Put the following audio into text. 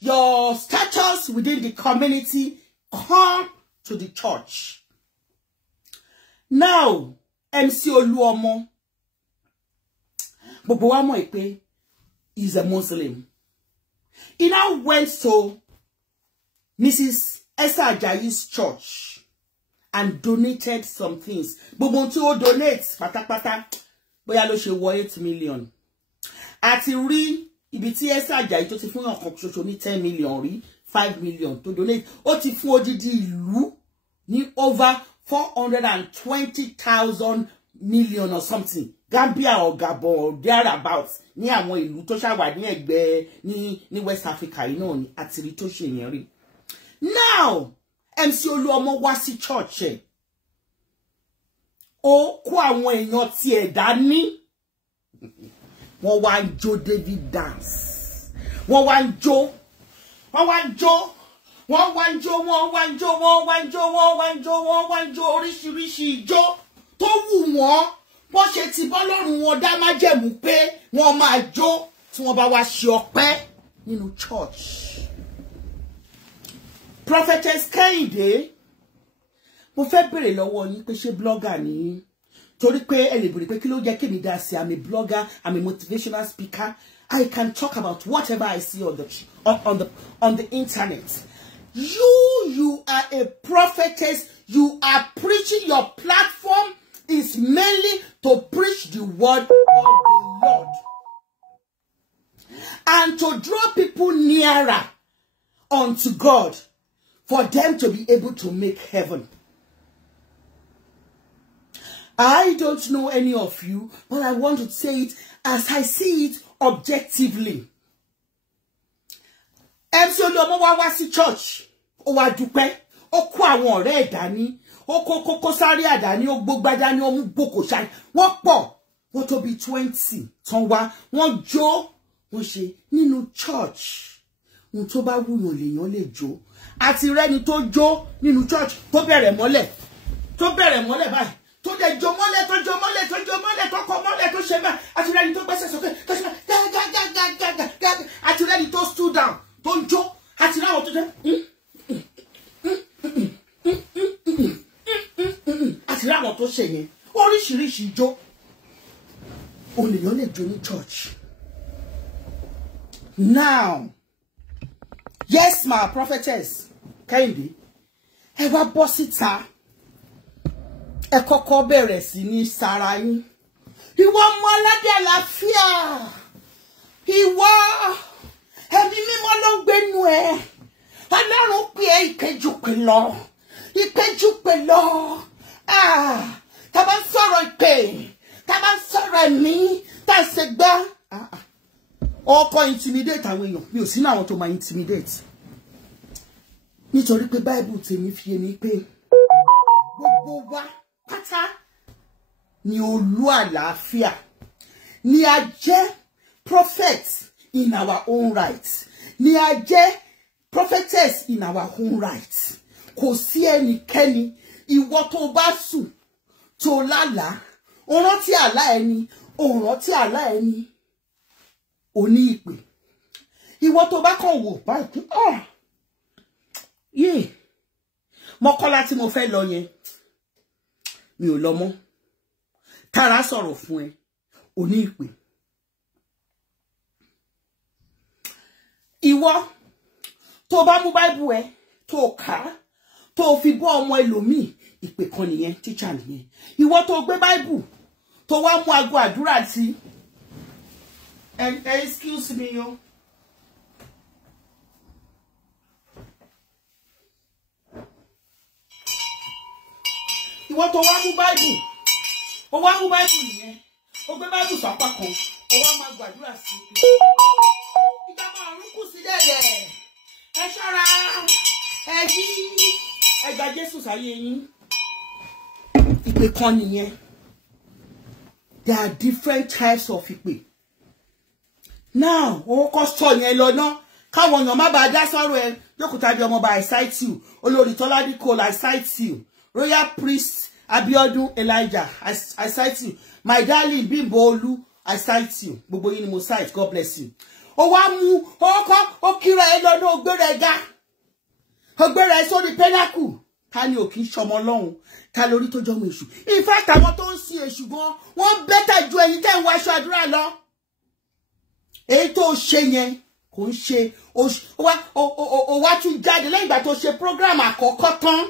your status within the community, come to the church. Now, Mc Oluomo, gbogbo wa mọ̀ pé is a Muslim. He now went to Mrs. Esther Ajayi's church and donated some things. Gbogbo tí ó donate pátápátá bóyá ló ṣe wọ 8 million. Àti rí ibi tí Esther Ajayi tó ti fún yan kan ṣoṣo ní 10 million rí 5 million to donate. Ó ti fún odidi ìlú ní over 420,000 million or something. Gambia or Gabon or thereabouts ní àwọn ìlú tó ṣàwà ní ẹ̀gbẹ́ ní West Africa yìí náà ni àti rí tó ṣe yẹn rí. Now, Mc Oluomo wá sí church ẹ̀. Ó kó àwọn èèyàn tí ẹ̀ dání. Wọ́n wá ń jó David dance. Wọ́n wá ń jó. Wọ́n wá ń jó. Wọ́n wá ń jó. Wọ́n wá ń jó. Wọ́n wá ń jó. Wọ́n wá ń jó. Wọ́n wá ń jó oríṣiríṣi ijó tó wù wọ́n. Wọ́n ṣe ti bọ́lọ́run wọn dá májẹ̀mú pé wọ́n máa jó tí wọ́n bá wá ṣe ọpẹ́ nínú church. Prophetess Kehinde, mo fẹ́ bèrè lọ́wọ́ yín pé ṣé blogger ni? Torí pé ẹ lè bèrè pé kí ló jẹ́ kí mi dá sí, I'm a blogger, I'm a motivational speaker. I can talk about whatever I see on the internet. You are a prophetess. You are preaching. Your platform is mainly to preach the word of the Lord and to draw people nearer unto God for them to be able to make heaven. I don't know any of you, but I want to say it as I see it objectively. Mc Oluomo wá sí church, ó wá dúpẹ́, ó kó àwọn ọ̀rẹ́ ẹ̀ dání, ó kó sáré àdáni, ó gbógbá dání, ó mú gboko ṣáì. Wọ́n pọ̀, wọ́n tó bí 20 tán wá, wọ́n jó, wọ́n ṣe nínú church. Ohun tó bá wúyàn lèèyàn lè jó. Àti rẹ́ni tó jó nínú church tó bẹ̀rẹ̀ mọ́lẹ̀ báyìí. Tó dẹ̀ jó mọ́lẹ̀, tó jó mọ́lẹ̀, tó jó mọ́lẹ̀, tó kọ mọ́lẹ̀, tó ṣe bẹ́ẹ̀. Àti rẹ́ni tó gbẹ́sẹ̀ sókè, tó ṣe bẹ́ẹ̀. Àti rẹ́ni tó stood down, tó jó. Àti ráwọn tó jẹ́. Àti ráwọn tó ṣe yẹn. Oríṣiríṣi ijó. Olèyàn lè jó ní church. Now, yes, my prophetess Kehinde, ẹ wá bọ́ síta. Ẹ kọ́kọ́ bẹ̀rẹ̀ sí ní sára yín. Ìwọ ọmọ aládé àlàáfíà. Ìwọ ẹ̀mí mímọ́ ló ń gbénu ẹ. Ọlọ́run pè é ìkejùpè lọ. Ìkejùpè lọ. Tá bá ń sọ̀rọ̀ ìpè. Tá bá ń sọ̀rọ̀ ẹ̀mí. Tá a ṣe gbá. Ọkọ̀ intimidate àwọn èèyàn. Mi ò sí náà àwọn tó máa intimidate. Nítorí pé Bible tèmi fi èmi pé gbogbo wa pátá ni olú àlàáfíà. Ni a jẹ́ prophet in our own right. Ni a jẹ́ prophetess in our own right. Kò sí ẹnikẹ́ni ìwọ tó bá sùn tó lálàá. Ó rántí àlá ẹni, ó rántí àlá ẹni. Ó ní ìpè. Ìwọ tó bá kàn wò báyìí. Mọ́kọ́lá tí mo fẹ́ lọ yẹn. Mi ò lọ mọ́. Tara sọ̀rọ̀ fún ẹ. Ó ní ìpè. Ìwọ tó bá mú Bible ẹ tó kà tó fi bọ́ ọmọ ẹlòmíì, ìpè kan nìyẹn, teacher nìyẹn. Ìwọ tó gbé Bible tó wá mú ago àdúrà tí excuse me yo. Ìwọ tó wá mú Bible. Ó wá mú Bible nìyẹn. Ó gbé Bible sápá kan. Ó wá máa gbàdúrà sí. Ìjọba ọ̀run kù sí dẹ̀dẹ̀. Ẹ ṣọ́ra. Ẹ jí. Ẹ gba Jésù sáyé yín. Ìpè kan nìyẹn. There are different types of ìpè. Now, ó kọ́ sọ yẹn lọ ná. Káwọn èèyàn má bàa dá sọ̀rọ̀ ẹ. Jókòó bí ọmọ bá I cite you. Olórí Tọ́ládé Cole, I cite you. Royal Priest Abiodun Elijah, I cite you. My darling Bimbo Olu, I cite you. Gbogbo yín ni mo cite. God bless you. ó wá mú ó kíra ẹ lọ ní ògbére ẹ̀gá ògbére ẹ sórí pẹ́nákù ta ni ò kí ń ṣọmọ Ọlọ́run ta lórí tó jọmọ èṣù ìfẹ́ tàwọn tó ń sin èṣù gan wọ́n bẹ́tà ju ẹ̀yin tẹ́ ń wá aṣọ àdúrà lọ èyí tó ṣe yẹn kò ń ṣe ó wá tún jáde lẹ́yìn ìgbà tó ṣe program àkọ́kọ́ tán